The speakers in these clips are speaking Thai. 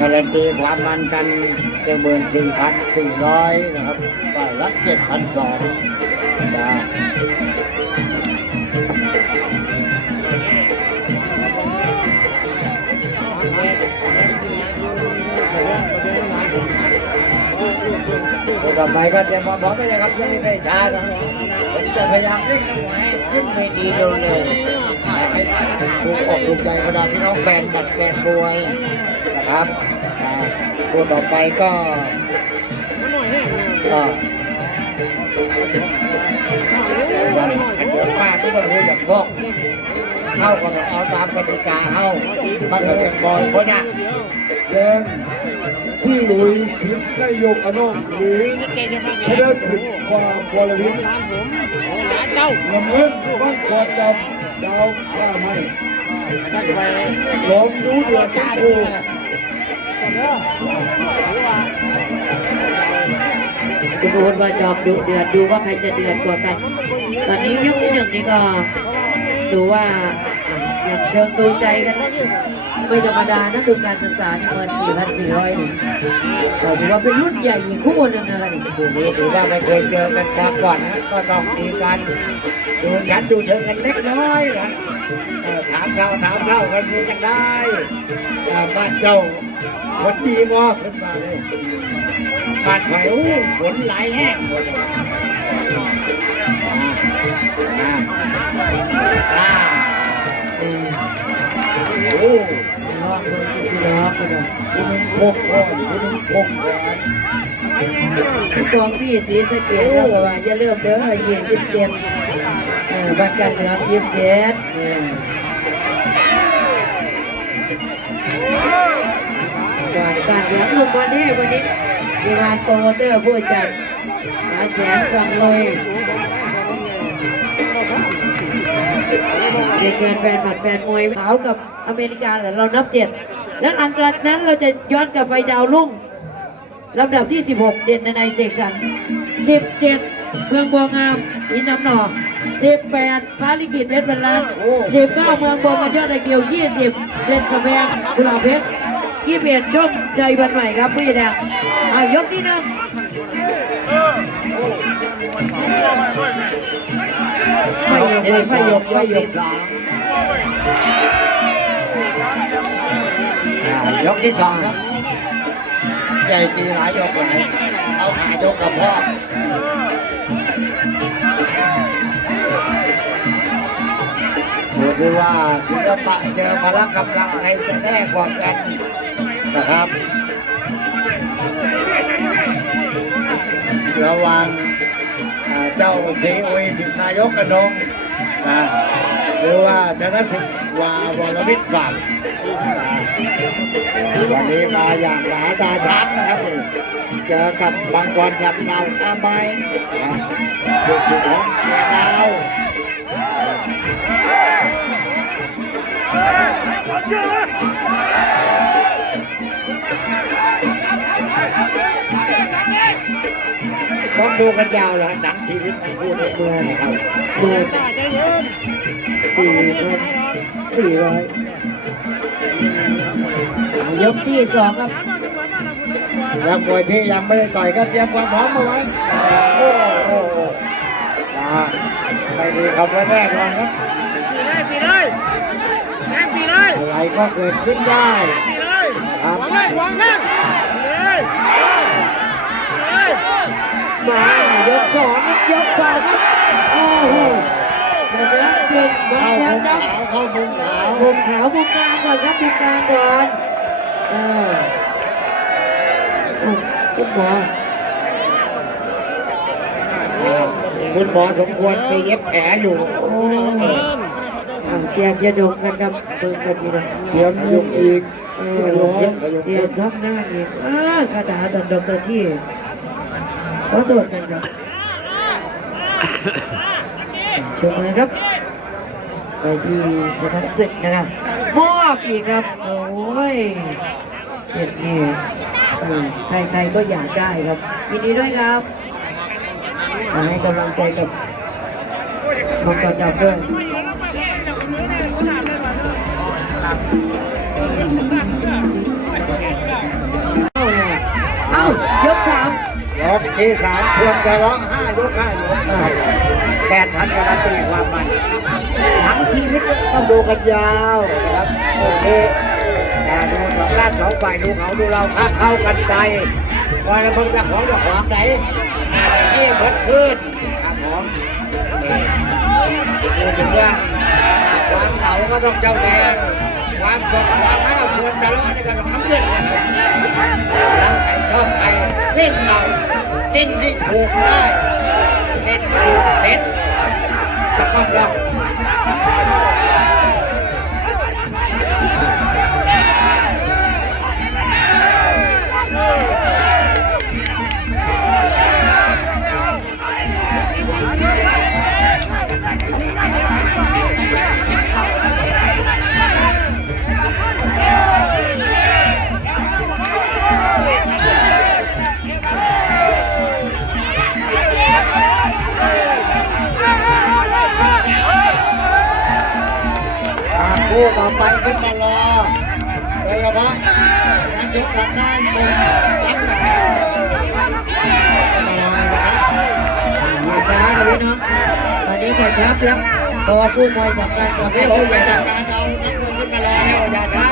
การันตีความมันกันเจ็ดหมื่นสี่พันสี่ร้อยนะครับฝ่ายละเจ็ดพันสองนะต่อไปก็เตรียมความพร้อมไปเลยครับไม่ไม่ช้านะผมจะพยายามเร่งเอาไว้ขึ้นไปดีเร็วๆให้ถูกอกถูกใจกระดาษพี่น้องแฟนบัตรแฟนบวย ครับอ่าตัวต่อไปก็ก็วันอันเดียวป้าที่มันรู้อย่างพวกเข้าก็ต้องเอาตามกติกาเข้ามันก็เป็นบอลเพราะเนี่ยแดงซี่ลุยสิบนายกอนงหรือชนะสิบความวรวิทย์น้ำเงินบ้านกอดดำดาวข้าไม่ลองดูเดือดทั้งคู่ คุณโอนว่าจอมดุเดือดดูว่าใครจะเดือดกว่ากัน ตอนนี้ยกที่หนึ่งนี่ก็ดูว่าอย่างเชิงดูใจกันไม่ธรรมดานะทุนการศึกษานี่เงินสี่พันสี่ร้อยแต่ถือว่าเป็นรุ่นใหญ่อีกคู่หนึ่งอะไรนี่คู่นี้ถือว่าไม่เคยเจอกันมาก่อนนะก็ต้องมีการดูชัดดูเชิงกันเล็กน้อยนะ ถามเขาถามเล่ากันมีกันได้บ้านเจ้าคนดีมอขึ้นมาเลยบ้านไผ่ฝนไหลแห้งโอ้ลองดูสิสิลอกันดูคุณหนึ่งพกคอนคุณหนึ่งพกแหวนกองพี่สีสเกดแล้วก็ว่าจะเริ่มเด้อยี่สิบเจ็ด เออบัตรการเหลืองยี่สิบเจ็ดก่อนการเหลืองลงวันนี้วันนี้มีงานโปรโมเตอร์ผู้จัดหาแสนสั่งเลยเรียนเชิญแฟนบัตรแฟนมวยขาวกับอเมริกาแหละเรานับเจ็ดแล้วหลังจากนั้นเราจะย้อนกลับไปดาวรุ่งลำดับที่ 16 เด่นในเสกสรร17 เมืองบัวงาม อินน้ำหนอ 18ฟ้าลิขิตเพชรบรรลัน19เมืองบัวมันยอดไอเกียว20เด่นสะแบงกุหลาบเพชร21ช่องใจบันใหม่ครับพี่แดงอะยกที่หนึ่งไม่ยกไม่ยกไม่ยกสองอ่ายกที่สองครับใหญ่ตีหลายยกเลยเอาหายกกับพ่อ ดูดิว่าศิลปะเจอพละกำลังใครจะแน่กว่ากันนะครับ ระหว่างเจ้าเสวีสิทธินายกกระนงนะหรือว่าชนะสิทธิ์วาวรวิทย์บัตรวันนี้มาอย่างหนาตาช้างนะครับเจอกับบางกรยับดาวข้าไม้ของเสียดาว ต้องดูกันยาวเลยหนังชีวิตของผู้ในเมื่อนะครับเปิดสี่พันสี่ร้อยยกที่สองครับแล้วมวยที่ยังไม่ได้ต่อยก็เตรียมความพร้อมเอาไว้โอ้โหไม่มีคำว่าแน่นอนครับ ก็เกิดขึ้นได้ปีเลยครับหวังเลยหวังเลยเลยเลยมายกสองยกสองโอ้โหชนะสิบวัเข้านแดมุงมดขาวเข้ามุมขาวำมุมขาวมุมกลางก่อนครับมุมกลางก่อนเออคุณหมอคุณหมอสมควรไปเย็บแผลอยู่ โอ้อ่าเตียงจะดมกันครับเบิ่งกันทีเดียวเตรียมยุกอีกเออเตียงทำงานอีกเออคาถาตอนดอกเตอรที่ขอโทษกันครับชมเลยครับ ไปที่ชนะศึกนะครับมอบอีกครับ โอ้ยเสร็จนี่เออใครๆก็อยากได้ครับยินดีด้วยครับมาให้กำลังใจกับมังกรดำด้วย กที่สามควรจะร้องห้ายกห้ายกแปดพันการันตีความมันทั้งชีวิตต้องดูกันยาวนะครับโอเคแต่ดูสองด้านสองฝ่ายดูเขาดูเราค้าเข้ากันใจว่าเราเพิ่งจะของจะขวางไหนที่เพิ่ขึ้นครับผมนี่ดูถึงว่าความเหงาก็ต้องเจ้าแดง ความสดความห้าวควรจะร้อนนี่ก็ต้องทำเรื่องรักใครชอบใครเล่นเราเล่นให้ถูกได้เล่นถูกเล่นจะต้องรับ คู่ต่อไปขึ้นมารอโดยเฉพาะนักยกทางด้านบนรับมารอนะครับอย่าช้านะตอนนี้กระชับแล้วตัวคู่มวยสำคัญกับเดี๋แม่ยวผู้ใหญ่จะจะการเอานักมวยขึ้นมารอแล้วอย่าช้า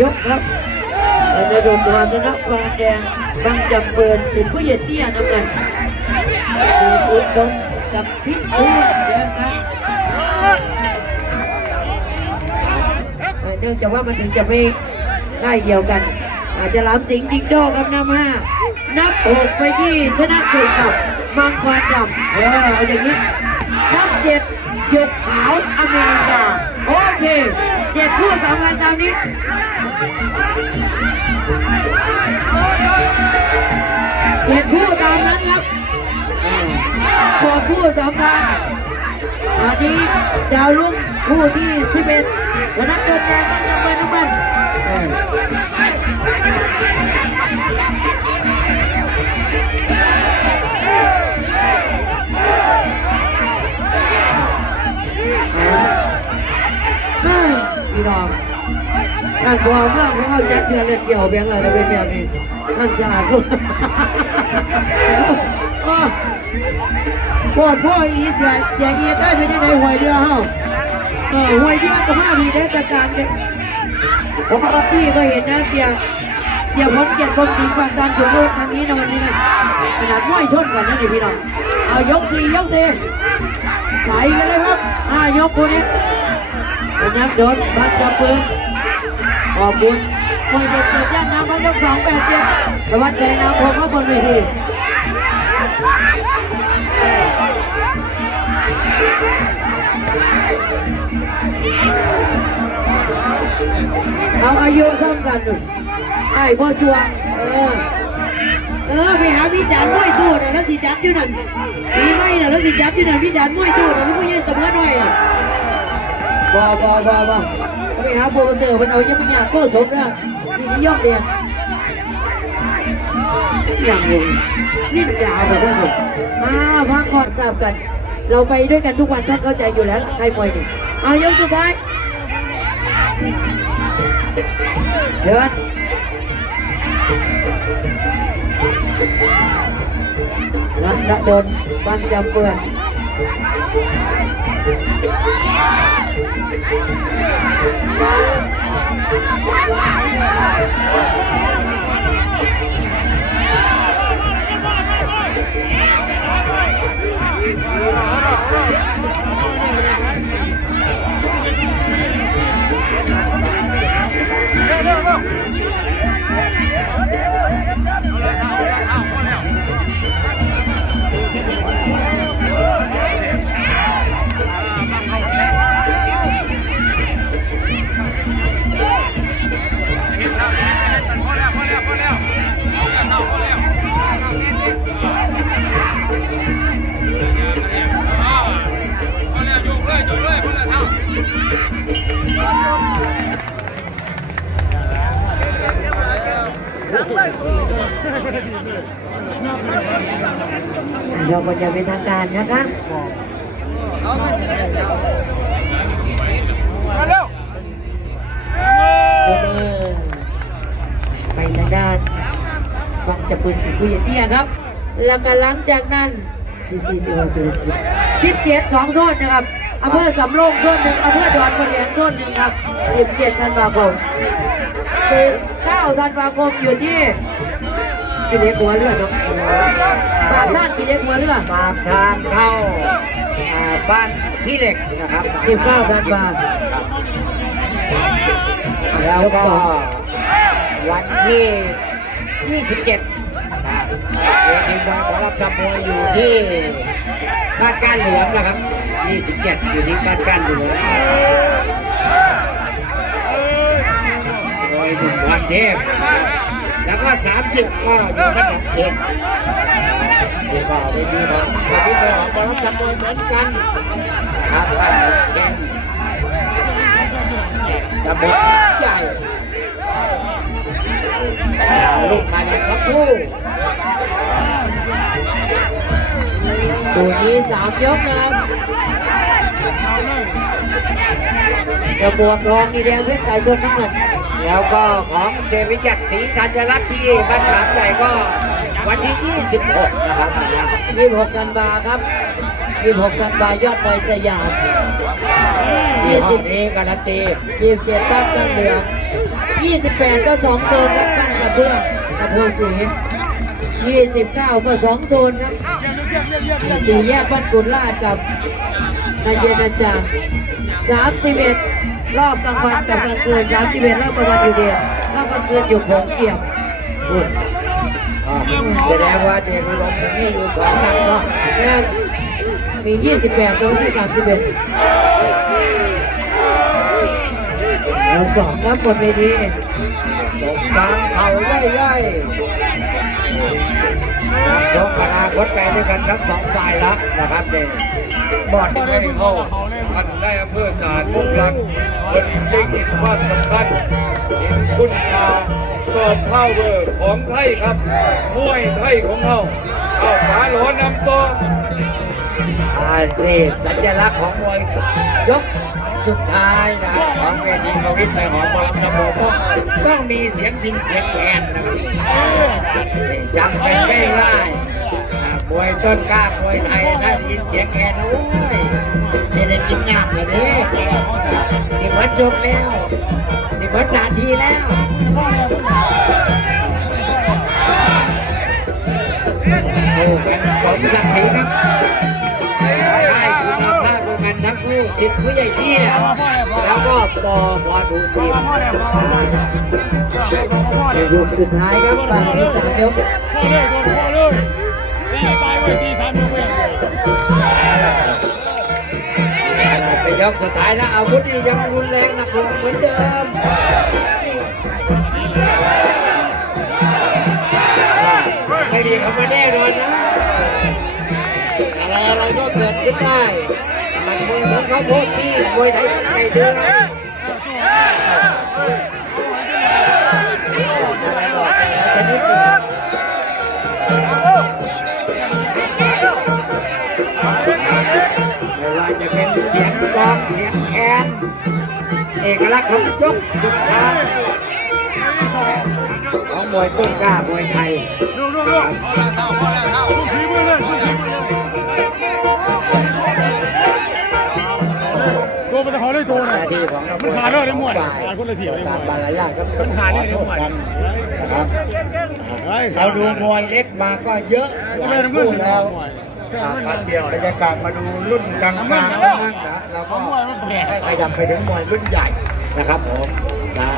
ยกครับแล้วจะดนตัวชนะฟางแดงบางจำเปิดสิทธิ์ผู้ใหญ่เตี้ยน้ำเงินมีอุดมกับพิชูเดี๋ยวครับเอ่อเนื่องจากว่ามันถึงจะไม่ได้เดียวกัน อาจจะล้ำสิงจิงโจ้กับน้ำห้านับหกไปที่ชนะสุกับมังกรดำเออเอาอย่างนี้นับเจ็ดหยกขาวอเมริกา โอเคเจ็ดคู่สำคัญตามนี้ เจ็ดคู่ตามนั้นครับขอคู่สำคัญอันนี้ดาวลุ่งคู่ที่สิบเอ็ดวันนั้นโดนแดงน้ำมันน้ำมันเอออ่าพี่น้อง การพอเมื่อเขาเอาแจ็คเดือนเลยเฉียวเบียงเราจะเป็นแบบนี้ท่านสะอาดลูกอ้อปวดพ่ออีเสียเสียเอียได้เป็นยังไงหวยเดือเฮาเออหวยเดือกับผ้ามีได้จัดการกันผมปกติก็เห็นนะเสียเสียพ้นเกียรติคมสิงห์ฝั่งตอนสุโขทางนี้นะวันนี้นะขนาดมวยชนกันนะนี่พี่น้องเอายกสี่ยกสี่ใส่กันเลยครับอ่ายกคนนี้ เป็นนักโดนบัตรจับปืนขอบคุณมวยเด็กเกิดย่านน้ำพยกสองแปดเจ็ดประวัติใจน้ำผมก็บนเวทีเอาอายุซ้ำกันหนึ่งไอ้พ่อสวงเออเออไปหาพี่จานมวยตู้น่ะแล้วสิจับอยู่นั่นมีไหมน่ะแล้วสิจับอยู่นั่นพี่จานมวยตู้น่ะแล้วผู้ใหญ่เสมอหน่อยน่ะ บ่บ่บ่บ่ไปหาโปรโมเตอร์มันเอายังไม่ยากโคสมนะนี่นิยมเรียอย่างงงนี่จ่าแบบว่าผมอ่าพักก่อนทราบกัน เราไปด้วยกันทุกวันท่านเข้าใจอยู่แล้วใครมวยนี่เอายกสุดท้ายเชิญรัตดนบันจำเปือน Thank you. เราก็จะเป็นทางการนะคะมาเร็วไปทางด้านวังจับปืนสิงห์ผู้ใหญ่เตี้ยครับ แล้วก็หลังจากนั้นสิบสี่สิบหกสิบเจ็ดสิบเจ็ดสองโซนนะครับอำเภอสำโรงโซนหนึ่งอำเภอดอนมะเรียงโซนหนึ่งครับสิบเจ็ดธันวาคมเก้าธันวาคมอยู่ที่ กิเลสหัวเรือเนาะปากท่านกิเลสหัวเรือปากทางเข้าอ่าบ้านที่เหล็กนะครับสิบเก้าธันวาแล้วก็วันที่ 27นะครับเวทีมวยของรับทำมวยอยู่ที่บ้านก้านเหลืองนะครับ 27 อยู่ที่บ้านก้านเหลืองโดยหนุ่มวันเทพ แล้วก็30ก็อยู่บ้านหนองเข็มนี่ก็เวทีของเวทีมวยของรับทำมวยเหมือนกันนะครับบ้านหนองเข็มตำบลใหญ่ลูกมาเนี่ยทั้งคู่ตัวนี้สามยกนะครับ สบวกรองอีแดงเพชรสายชนน้ำเงินแล้วก็ของเซวิจักรศรีกัญรัตน์ที่บ้านขามใหญ่ก็วันที่ 26 นะครับ 26กันบาครับ 26กันบายอดมวยสยามที่ห้อง20นี้การันตี27ตั้งกันเหลือง28 ก็ 2 โซนครับตั้งกับเพื่อนกับเพื่อสี 29 ก็2โซนครับสี่แยกบ้านกุฎลาดกับนาเยนอาจารย์31 รอบกลางวันกับกลางคืน31 รอบกลางวันอยู่เดียวรอบกลางคืนอยู่โของเจียมอุ่นอ่าแสดงว่าเด็กลงตรงนี้อยู่สองนัดเนาะและมี 28ตัวที่ 31เราสองครับบนเวทีสงกรารเข่าย่อยๆ ยกอนาคตไปด้วยกันทั้งสองฝ่ายละนะครับเด็กบอดไม่ได้เข้าท่านได้อำเภอสารมุกลังเพิ่นได้เห็นความสำคัญเห็นคุณค่าสอบพาวเวอร์ของไทยครับมวยไทยของเราเอาขาหลอนำตัวอาเรสัญลักษณ์ของมวยยก สุดท้ายนะของเวทีประวิตรไปหอมบอลตะโบก็ต้องมีเสียงพินเสียงแคนนะครับนี่จำเป็นไม่ได้อ่วยต้นกล้ามวยไทยถ้าได้ยินเสียงแคนโอ้ยเศรษฐกิจงามเลยนี่สิบวันจบแล้ว สิบวันนาทีแล้วโอ้กันสมศักดิ์ศรีครับ ทั้งคู่สิทธิ์ผู้ใหญ่เที่ยแล้วก็ปอพอดูทีมยกสุดท้ายครับไปที่สามยกพ่อเลยโดนพ่อเลยนี่ตายไว้ตีสามยกเว้ยเป็นยกสุดท้ายนะอาวุธนี่ยังรุนแรงหนักหน่วงเหมือนเดิมไม่ดีเขาไม่แน่นอนนะอะไรอะไรก็เกิดขึ้นได้ มันมือของเขาโพดที่มวยไทยไม่เดือชนิดนึไม่ว่าจะเป็นเสียงกองเสียงแคนเอกลักษณ์ของยกสุดท้ายของมวยต้นกล้ามวยไทยลูกลูกลูกลูกผีมือเลยลูกผีมือเลยตัวมั นจะขอได้ตัวหนะน้าที่ของนักมันขาดเลยในมวยฝ่ายขาดคนละเถียวในมตามวยบรรยาทครับมันขาดเลยในมวยนะครับเฮ้ยเราดูมวยเล็กมาก็เยอะหลายคู่แล้วพันเดียวบรรยากาศมาดูรุ่นกลางๆบ้างนะเราก็ให้ขยับไปถึงมวยรุ่นใหญ่นะครับผมนะ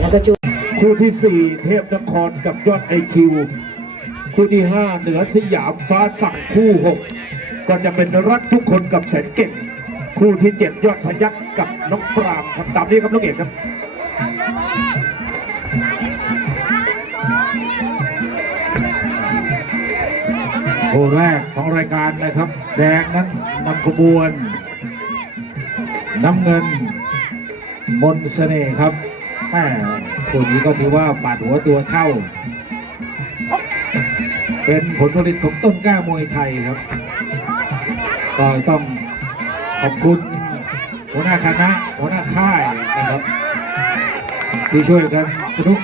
แล้วก็จูคู่ที่ 4 เทพนครกับยอดไอคิวคู่ที่ 5 เหนือสยามฟ้าสั่งคู่ 6 ก็จะเป็นรักทุกคนกับแสนเก่ง คู่ที่7ยอดพยักกับน้องปรามครับตามนี้ครับน้องเอกครับคู่แรกของรายการนะครับ แดงนั้นนำขบวน น้ำเงินมนต์เสน่ห์ครับแม่คู่นี้ก็ถือว่าปาดหัวตัวเข้าเป็นผลผลิตของต้นกล้ามวยไทยครับ ก็ต้อง ขอบคุณหัวหน้าคณะหัวหน้าค่ายนะครับ ที่ช่วยกันสนุก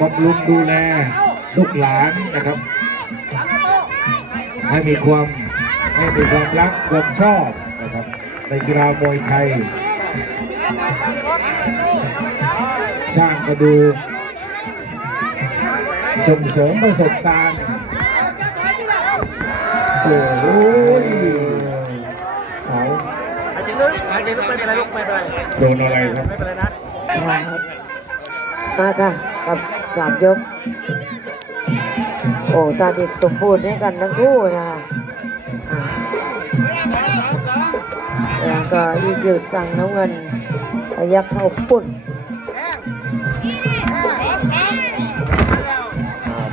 บำรุงดูแลลูกหลานนะครับ ให้มีความให้มีความรักความชอบนะครับ ในกีฬามวยไทย สร้างกระดูส่งเสริมประสบการณ์ โอ้โหเอา อาจ จะลึกอาจจะลึกไม่เป็นไรลูกไม่เป็นไรโดนอะไรครับ ไม่เป็นไรนะมาค่ะกับสามยก โอ้ตาเด็กสมบูรณ์ให้กันทั้งคู่นะคะอ่าแล้วก็อีกิวสั่งน้ำเงินพยักเข้าปุ่น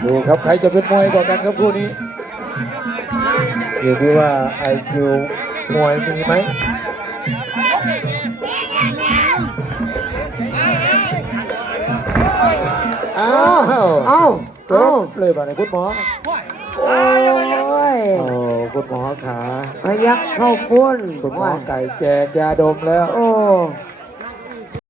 ดูครับใครจะเป็นมวยกว่ากันครับคู่นี้อยู่ที่ว่าไอคิวมวยมีไหม อ้าวเอ้าจเอ้าบเลยบ่าในคุณหมอ โอ้ยโอ้คุณหมอขาพยักเข้าปุ่นคุณหมอไก่แจกยาดมแล้ว โอ้